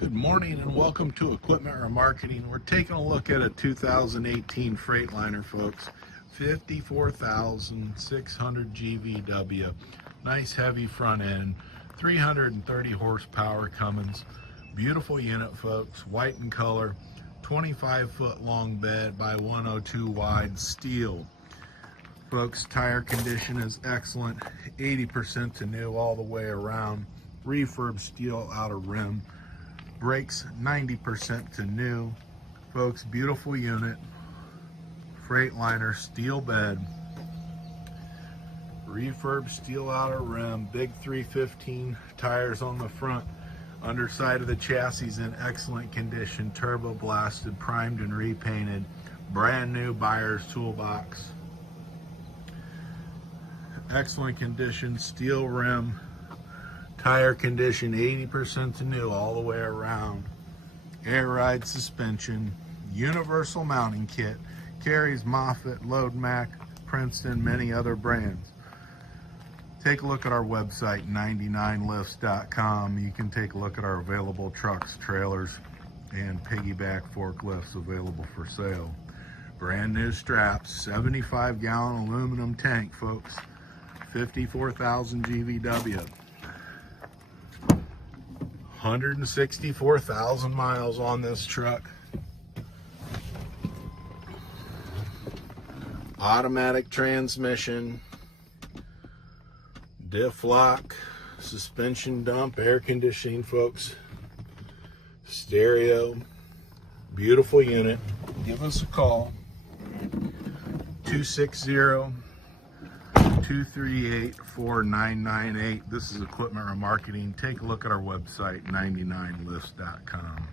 Good morning and welcome to Equipment Remarketing. We're taking a look at a 2018 Freightliner, folks. 54,600 GVW. Nice heavy front end. 330 horsepower Cummins. Beautiful unit, folks. White in color. 25-foot long bed by 102 wide steel. Folks, tire condition is excellent. 80% to new all the way around. Refurb steel outer rim. Brakes 90% to new. Folks, beautiful unit. Freightliner steel bed. Refurb steel outer rim. Big 315 tires on the front. Underside of the chassis is in excellent condition. Turbo blasted, primed and repainted. Brand new buyer's toolbox. Excellent condition. Steel rim. Tire condition 80% to new all the way around. Air Ride suspension. Universal mounting kit. Carries Moffett, Loadmac, Princeton, many other brands. Take a look at our website, 99lifts.com. You can take a look at our available trucks, trailers, and Piggyback forklifts available for sale. Brand new straps, 75-gallon aluminum tank, folks. 54,000 GVW. 164,000 miles on this truck. Automatic transmission, diff lock, suspension dump, air conditioning, folks. Stereo, beautiful unit. Give us a call, 260-238-4998. This is Equipment Remarketing. Take a look at our website, 99lifts.com.